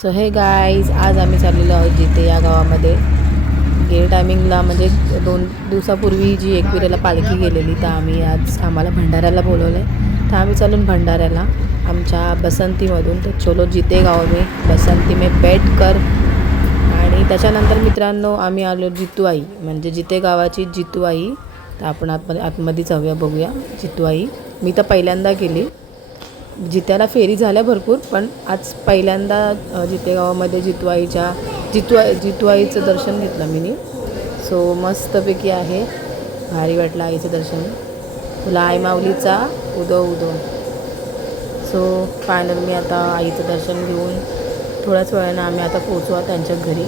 So हे guys, आज आम्ही चाललेलो आहोत जिथे या गावामध्ये गेट टायमिंगला म्हणजे 2 दिवसापूर्वी जी एकविरेला पालखी गेलेली, तर आम्हाला भंडाऱ्याला बोलवलं आहे. तर आम्ही चालून भंडाऱ्याला आमच्या बसंतीमधून. तर चलो जिते गाव में बसंती में बैठ कर. आणि त्याच्यानंतर मित्रांनो आम्ही आलो जितूआई, म्हणजे जिते गावाची जितूआई. तर आपण आतमध्ये जाऊया, बघूया जितूआई. मी तर पहिल्यांदा गेली. जित्याला फेरी झाल्या भरपूर, पण आज पहिल्यांदा जिते गावामध्ये जितूआईचं दर्शन घेतलं मी. सो मस्तपैकी आहे, भारी वाटलं आईचं दर्शन. तुला आई माऊलीचा उदो उदो. सो फायनल मी आता आईचं दर्शन घेऊन थोड्याच वेळानं आम्ही आता पोचू त्यांच्या घरी.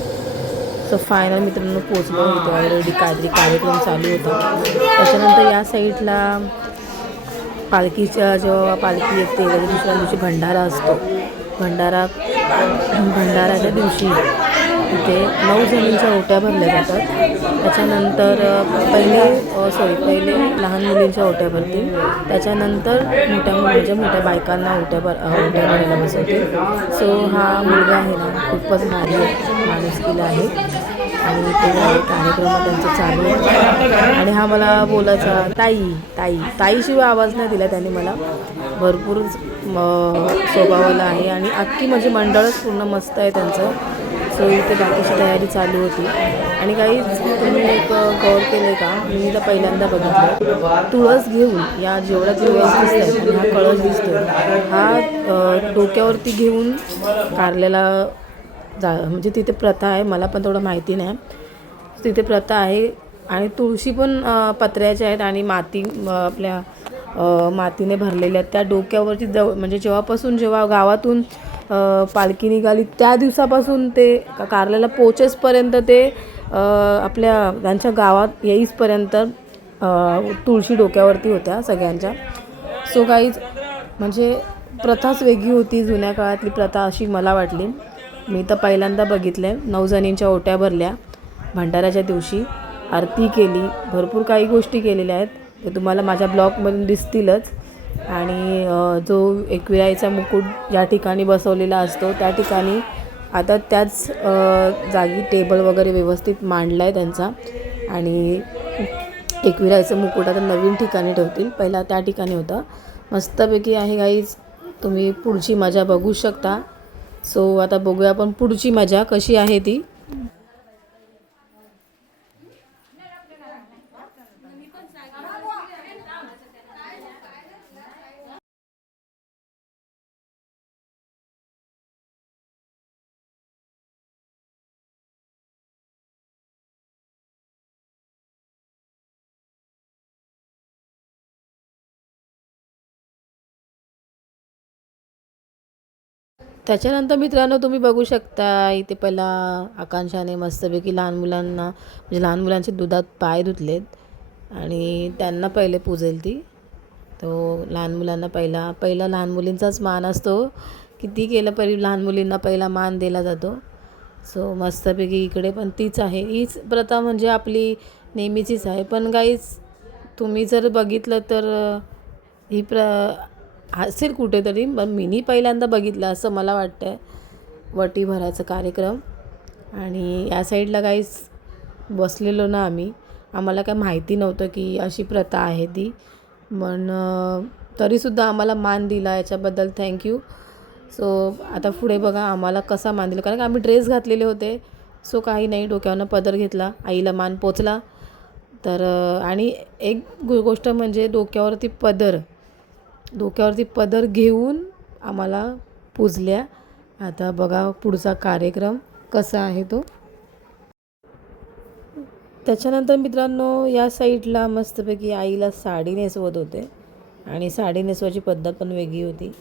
सो फायनल मित्रांनो पोचलो. इथे ऑलरेडी काहीतरी कार्यक्रम चालू होता. त्याच्यानंतर या साईडला पालखीच्या जेव्हा पालखी येते त्याच्या दुसऱ्या दिवशी भंडारा असतो. भंडाराच्या दिवशी इथे 9 जणींच्या ओट्या भरल्या जातात. त्याच्यानंतर पहिले लहान मुलींच्या ओट्या भरतील, त्याच्यानंतर मोठ्या बायकांना ओट्या भरायला बसवतील. सो हा मुलगा आहे ना, खूपच भारी माणुसकीला आहे आणि ते कार्यक्रम त्यांचं चालू आहे. आणि हा मला बोलायचा ताईशिवाय आवाज नाही दिला त्याने मला. भरपूर स्वभावाला आहे आणि अख्खी म्हणजे मंडळच पूर्ण मस्त आहे त्यांचं. सो इथे बाकीची तयारी चालू होती. आणि काही तुम्ही एक गौर केले का, मी तर पहिल्यांदा बघितलं, तुळस घेऊन या जेवढ्या तुळस दिसतात आणि हा कळस दिसतो, हा डोक्यावरती घेऊन कारलेला म्हणजे तिथे प्रथा आहे. मला पण थोडं माहिती नाही, तिथे प्रथा आहे. आणि तुळशी पण पत्र्याच्या आहेत आणि आपल्या मातीने भरलेल्या आहेत. त्या डोक्यावरती म्हणजे जेव्हा गावातून पालखी निघाली त्या दिवसापासून ते कारल्याला पोचेसपर्यंत ते त्यांच्या गावात येईसपर्यंत तुळशी डोक्यावरती होत्या सगळ्यांच्या. सो गाईज, म्हणजे प्रथाच वेगळी होती, जुन्या काळातली प्रथा अशी मला वाटली. मी तर पहिल्यांदा बघितले. 9 जणींच्या ओट्या भरल्या भंडाऱ्याच्या दिवशी, आरती केली, भरपूर काही गोष्टी केलेल्या आहेत, ते तुम्हाला माझ्या ब्लॉगमधून दिसतीलच. आणि जो एकविराईचा मुकुट ज्या ठिकाणी बसवलेला असतो त्या ठिकाणी आता त्याच जागी टेबल वगैरे व्यवस्थित मांडला आहे त्यांचा. आणि एकविराईचं मुकुट आता नवीन ठिकाणी ठेवतील, पहिला त्या ठिकाणी होतं. मस्तपैकी आहे गाईज, तुम्ही पुढची मजा बघू शकता. सो आता बघूया आपण पुढची मजा कशी आहे ती. त्याच्यानंतर मित्रांनो तुम्ही बघू शकता इथे पहिला आकांक्षाने मस्तपैकी लहान मुलांचे दुधात पाय धुतलेत आणि त्यांना पहिले पूजेल ती. तो लहान मुलांना पहिला लहान मुलींचाच मान असतो. किती केलं तरी लहान मुलींना पहिला मान दिला जातो. सो मस्तपैकी इकडे पण तीच आहे, हीच प्रथा म्हणजे आपली नेहमीचीच आहे. पण गाईज तुम्ही जर बघितलं तर ही असेल कुठेतरी, पण मीनी पहिल्यांदा बघितलं असं मला वाटतं, वटी भरायचा कार्यक्रम. आणि या साईडला काहीच बसलेलो ना आम्हाला काय माहिती नव्हतं की अशी प्रथा आहे ती. पण तरीसुद्धा आम्हाला मान दिला, याच्याबद्दल थँक्यू. सो आता पुढे बघा आम्हाला कसा मान दिला, कारण आम्ही ड्रेस घातलेले होते. सो काही नाही, डोक्यावरनं पदर घेतला, आईला मान पोचला. तर आणि एक गोष्ट म्हणजे डोक्यावरती पदर घेऊन आम्हाला पूजल्या. आता बघा पुढचा कार्यक्रम कसा आहे तो. त्याच्यानंतर मित्रांनो या साईडला मस्तपैकी आईला साडी नेसवत होते आणि साडी नेसवायची पद्धत पण वेगळी होती.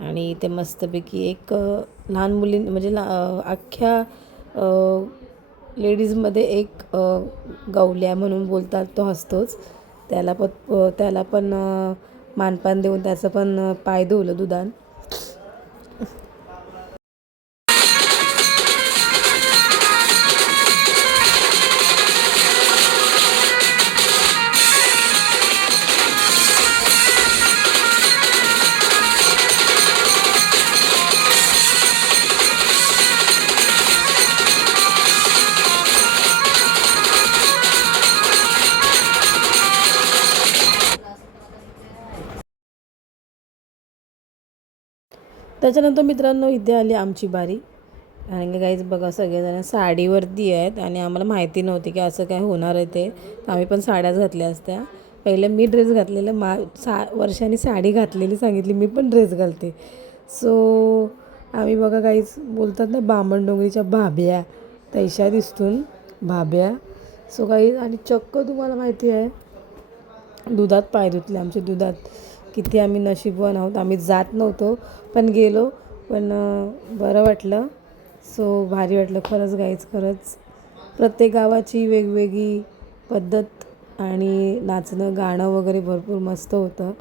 आणि ते मस्तपैकी एक लहान मुली म्हणजे अख्ख्या लेडीजमध्ये एक गवल्या म्हणून बोलतात तो असतोच, त्याला पण मानपान देऊन त्याचं पण पाय धुवलं दुधान. त्याच्यानंतर मित्रांनो इथे आली आमची बारी. आणि गाईज बघा सगळेजण साडीवरती आहेत आणि आम्हाला माहिती नव्हती की असं काय होणार आहे ते. आम्ही पण साड्याच घातल्या असत्या. पहिले मी ड्रेस घातलेला वर्षांनी साडी घातलेली सांगितली मी पण ड्रेस घालते. सो आम्ही बघा गाईज बोलतात ना बामणडोंगरीच्या भाभ्या तैशा दिसतून भाभ्या. सो गाईज आणि चक्क तुम्हाला माहिती आहे दुधात पाय धुतले आमचे दुधात. किती आम्ही नशीबवान आहोत. आम्ही जात नव्हतो पण गेलो पण बरं वाटलं. सो भारी वाटलं खरंच गाईज. खरंच प्रत्येक गावाची वेगवेगळी पद्धत आणि नाचणं गाणं वगैरे भरपूर मस्त होतं.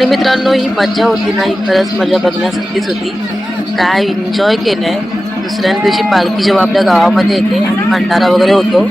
आणि मित्रांनो, ही मज्जा होती ना, ही खरंच मजा बघण्यासारखीच होती. काय एन्जॉय केलंय. दुसऱ्या दिवशी पालखी जेव्हा आपल्या गावामध्ये येते आणि भंडारा वगैरे होतो.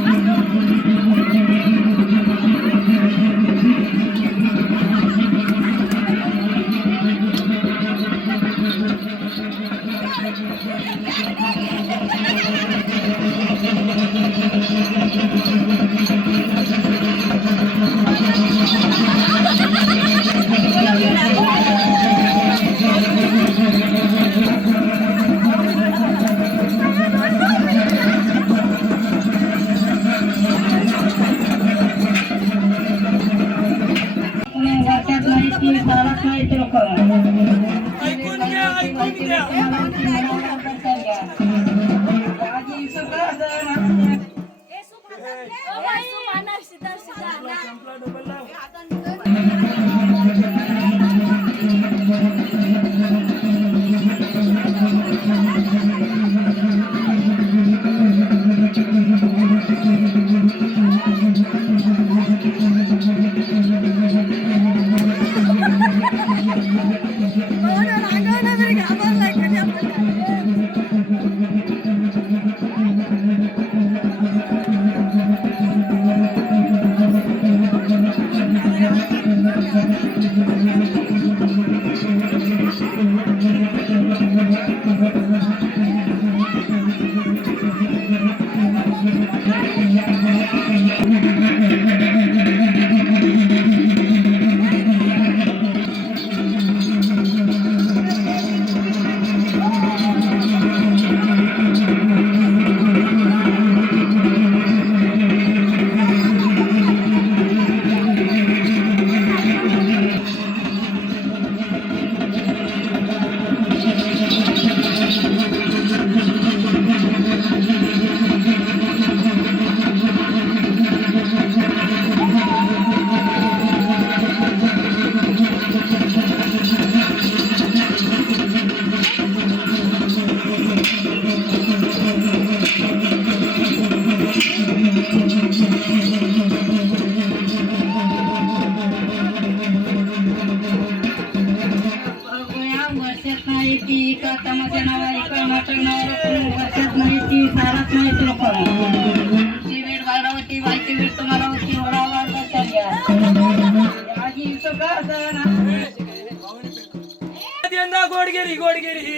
गोडगिरी गोडगिरी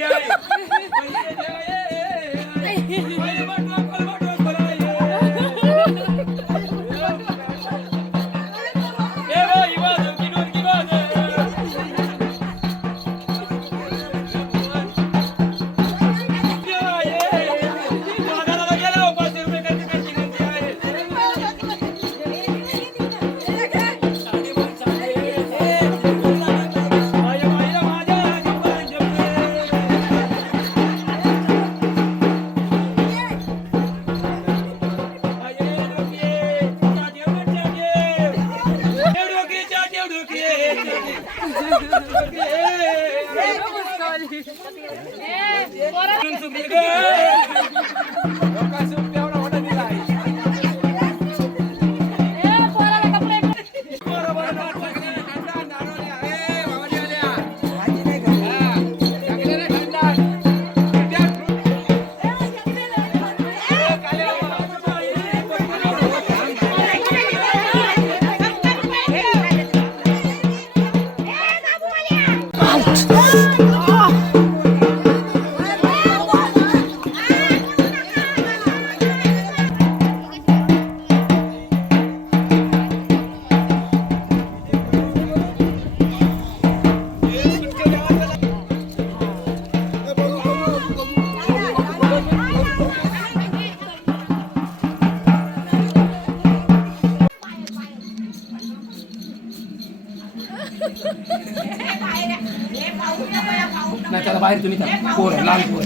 नाही त्याला बाहेर तुम्ही पोर लहान पोर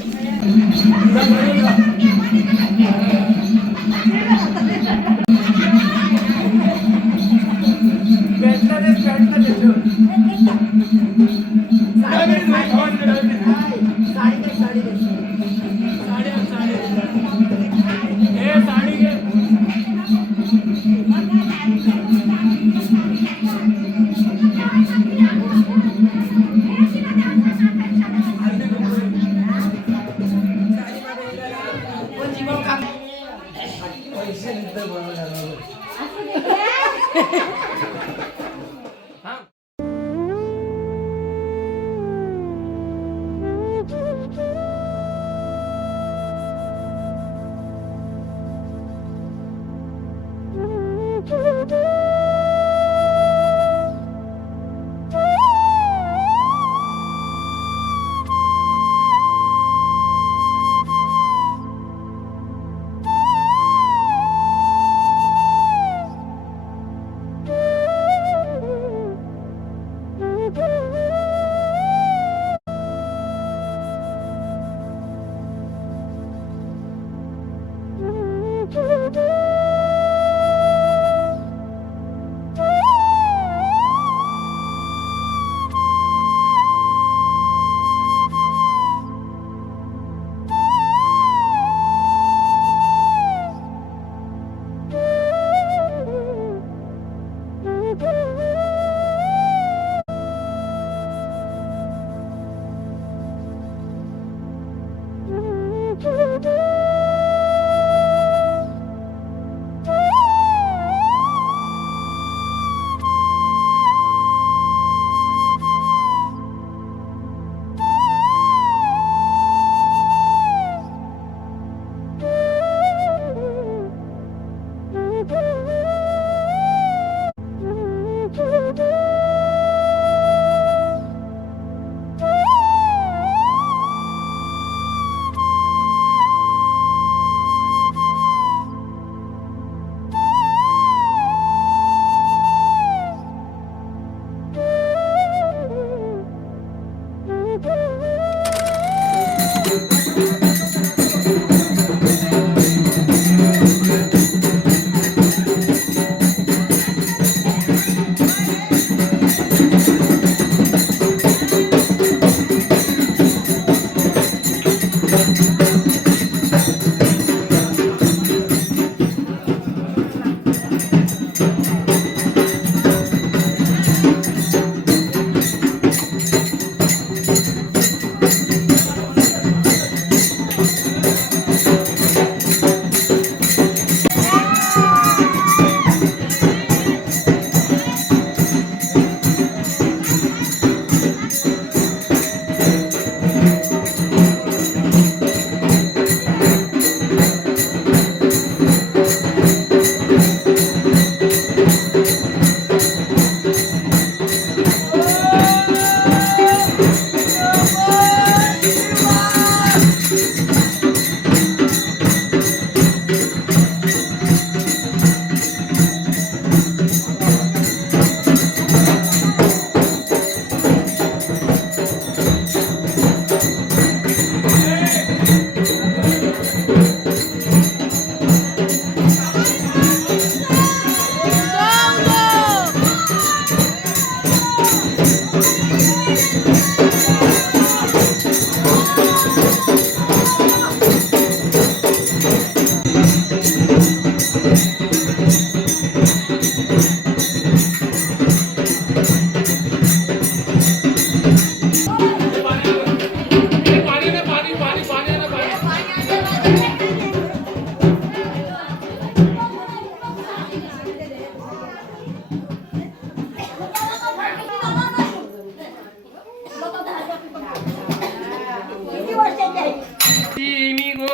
मी गो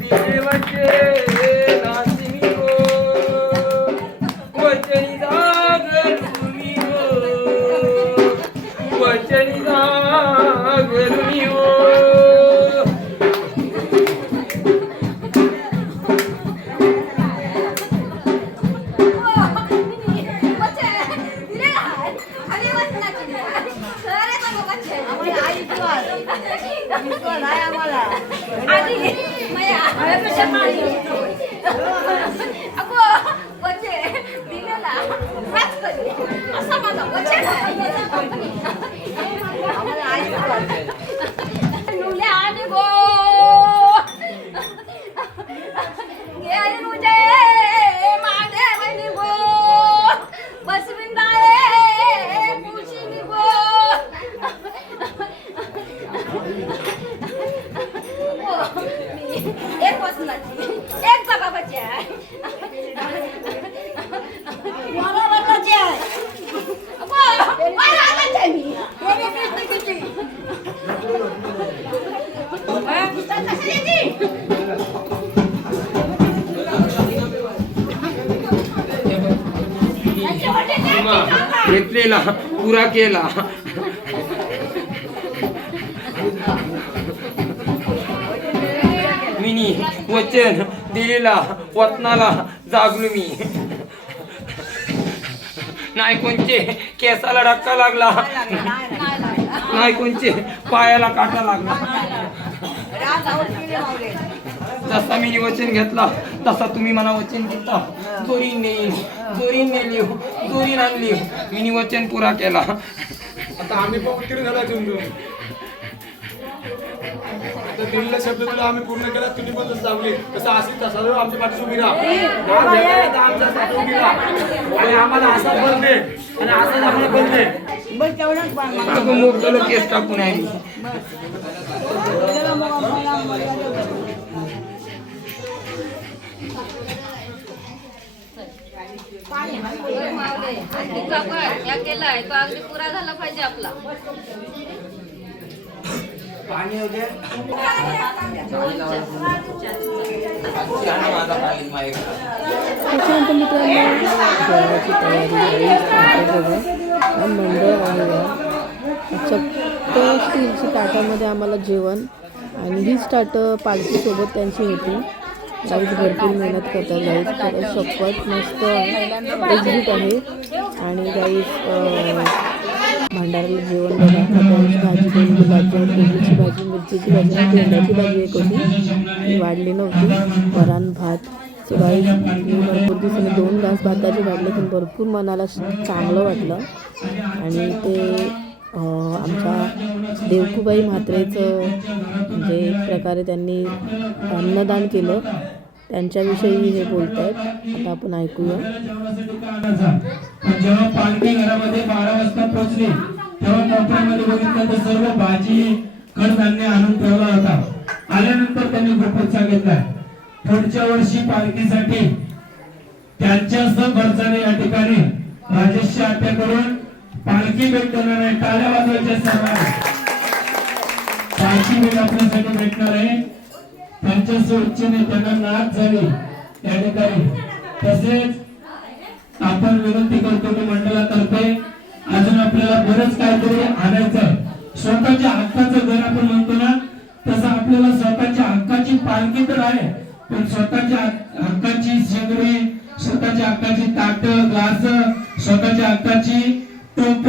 देवाचे नासिनी गो वचनी जागरू मी गो वचनी जागरू मी गो एक वचन एक बाबाची आहे वरावरची आहे वरावरची आहे मी घेतलेला पुरा केला. मिनी वचन दिलेला वतनाला जागलो मी. नाही कोणचे केसाला धक्का लागला, नाही कोणचे पायाला काटा लागला. जसा मी वचन घेतला तसा तुम्ही मला वचन देता. चोरीन नेईन, चोरीन नेली, चोरीन आणली, मी वचन पुरा केला. आता आम्ही पण उत्तीर्ण झाला तुमचं. आता दिलेला शब्द तुला आम्ही पूर्ण केला, तुम्ही पण तसं दाबले. तसं असेल तसा जर आमच्या पाठीशी उभी राहा. आमच्या साठी उभी राहा आणि आम्हाला असा बल दे आणि असाच आम्हाला बल दे. अगं मोठं केस टाकून आहे. केलाय तो अगदी पुरा झाला पाहिजे आपला. त्याच्यानंतर मित्रांनो जेवणाची तयारी हा मंडळ आहे. चक्क स्टीलच्या ताटामध्ये आम्हाला जेवण आणि हीच ताटं पालखीसोबत त्यांची होती. गाईज भरपूर मेहनत करतात. गाईज खरंच शपथ मस्त एक्झिट आहे. आणि गाईज भांडाराला जेवण बघा, खटाची भाजी, दोन गुलाबजाम, कोबीची भाजी, मिरचीची भाजी आणि भेंड्याची भाजी एक होती, ती वाढली नव्हती. वरण भात. सो गाईज मी भरपूर दिवसांनी 2 ग्लास भाताचे वाढले, पण भरपूर मनाला चांगलं वाटलं. आणि ते आमच्या देवखुबाई म्हात्रेचं म्हणजे एक प्रकारे त्यांनी अन्नदान केलं, त्यांच्याविषयी हे बोलत आहेत. आता आपण ऐकूया. जेव्हा पालखी घरामध्ये 12 वाजता पोहोचली तेव्हा कोपऱ्यामध्ये बघितलं तर सर्व भाजी कडधान्य आणून ठेवला होता. आल्यानंतर त्यांनी ग्रुपच सांगितलं पुढच्या वर्षी पालखीसाठी त्यांच्याच खर्चाने या ठिकाणी राजेशच्या आत्याकडून पालखी भेट देणार आहे. टाळ्या वाजवायच्या सर्वांनी. पालखी भेट आपल्यासाठी भेटणार आहे. त्यांच्या इच्छेने त्यांना नाच झाली या ठिकाणी. तसेच आपण विनंती करतो की मंडळातर्फे अजून आपल्याला बरंच काहीतरी आणायचं. स्वतःच्या हक्काचं घर आपण म्हणतो ना, तसं आपल्याला स्वतःच्या हक्काची पालखी तर आहे, पण स्वतःच्या हक्काची शेगडी, स्वतःच्या हक्काची ताट, ग्लास, स्वतःच्या हक्काची टोप,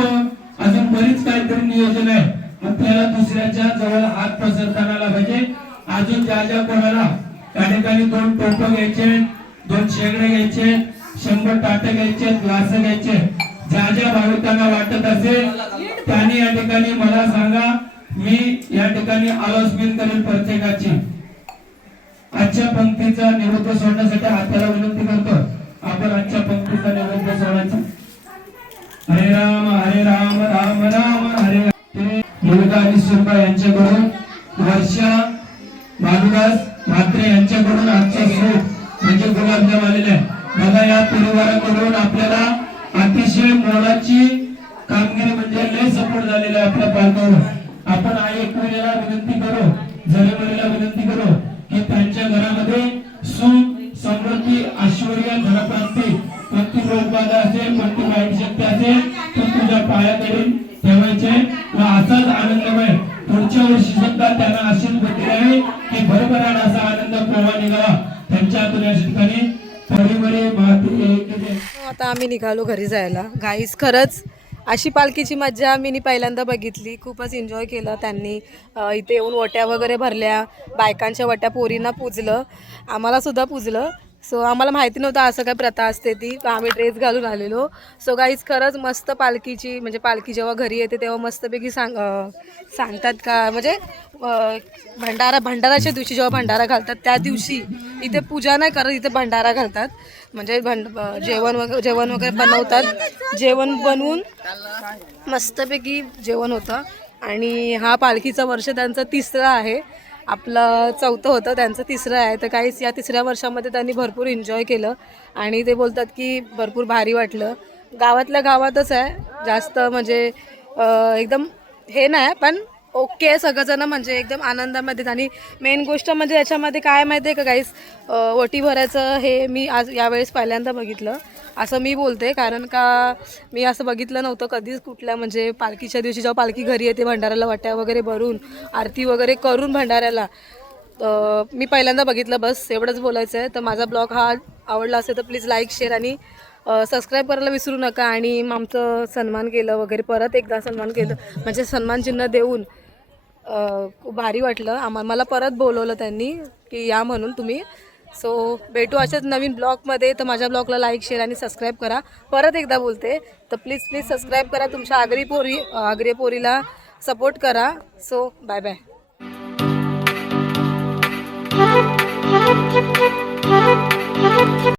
अजून बरीच काहीतरी नियोजन आहे. आपल्याला दुसऱ्याच्या जवळ हात पसरताना आला पाहिजे. अजून ज्या कोणाला त्या ठिकाणी 2 टोप घ्यायचे, 2 शेगडे घ्यायचे, 100 ताटे घ्यायचे, ग्लास घ्यायचे, ज्या भाविकांना वाटत असेल त्यांनी या ठिकाणी मला सांगा. मी या ठिकाणी अनाउन्समेंट करेल प्रत्येकाची. आजच्या पंक्तीचा निरोप सोडण्यासाठी हाताला विनंती करतो. आपण आजच्या पंक्तीचा निरोप सोडायचा. हरे राम राम राम हरे राम. मुलगा आणि सुरका यांच्याकडून वर्षा भानुदास म्हात्रे यांच्याकडून आजचा सूप म्हणजे गुलाबजाम आलेला आहे. बघा या परिवाराकडून आपल्याला अतिशय मोलाची कामगिरी म्हणजे लय सपोर्ट झालेला आहे आपल्या पालकावर. आपण आई एकविरेला विनंती करू, जलेमरीला विनंती करू की त्यांच्या घरामध्ये सुख, समृद्धी, ऐश्वर्य, धनप्राप्ती, कोणती रोगबाधा असेल, कोणती वाईट शक्ती असेल तो तुझ्या पायाकडे ठेवायचे व असाच आनंदमय पुढच्या वर्षी सुद्धा त्यांना अशीच बुद्धी आहे की भरभराट असा आनंद प्रवाह निघावा त्यांच्या हातून या ठिकाणी. आता आम्ही निघालो घरी जायला. गाईस खरंच अशी पालखीची मज्जा मी पहिल्यांदा बघितली. खूपच एन्जॉय केलं त्यांनी. इथे येऊन ओट्या वगैरे भरल्या, बायकांच्या वट्या पोरींना पूजलं, आम्हाला सुद्धा पूजलं. सो आम्हाला माहिती नव्हतं असं काय प्रथा असते ती, आम्ही ड्रेस घालून आलेलो. सो गाईज खरंच मस्त पालखीची म्हणजे पालखी जेव्हा घरी येते तेव्हा मस्तपैकी सांगतात का म्हणजे भंडाराच्या दिवशी जेव्हा भंडारा घालतात त्या दिवशी इथे पूजा नाही करत, इथे भंडारा घालतात. म्हणजे जेवण वगैरे बनवतात. जेवण बनवून मस्तपैकी जेवण होतं. आणि हा पालखीचं वर्ष त्यांचं 3रं आहे. आपलं 4थं होतं, त्यांचं 3रं आहे. तर काहीच या 3ऱ्या वर्षामध्ये त्यांनी भरपूर एन्जॉय केलं आणि ते बोलतात की भरपूर भारी वाटलं. गावातल्या गावातच आहे, जास्त म्हणजे एकदम हे नाही, पण ओके आहे सगळंजणं, म्हणजे एकदम आनंदामध्ये. आणि मेन गोष्ट म्हणजे याच्यामध्ये काय माहिती आहे का गाईस, ओटी भरायचं हे मी आज यावेळेस पहिल्यांदा बघितलं असं मी बोलते, कारण का मी असं बघितलं नव्हतं कधीच कुठल्या, म्हणजे पालखीच्या दिवशी जेव्हा पालखी घरी येते भंडाऱ्याला वाट्या वगैरे भरून आरती वगैरे करून भंडाऱ्याला, मी पहिल्यांदा बघितलं. बस एवढंच बोलायचं आहे. तर माझा ब्लॉग हा आवडला असेल तर प्लीज लाईक, शेअर आणि सबस्क्राईब करायला विसरू नका. आणि आमचं सन्मान केलं वगैरे, परत एकदा सन्मान केलं, म्हणजे सन्मान चिन्ह देऊन खूप भारी वाटलं. मला परत बोलवलं त्यांनी की या म्हणून तुम्ही. सो भेटू अशाच नवीन ब्लॉगमध्ये. तर माझ्या ब्लॉगला लाईक, शेअर आणि सबस्क्राईब करा. परत एकदा बोलते, तर प्लीज सबस्क्राईब करा. तुमच्या आगरी पोरीला सपोर्ट करा. So bye bye.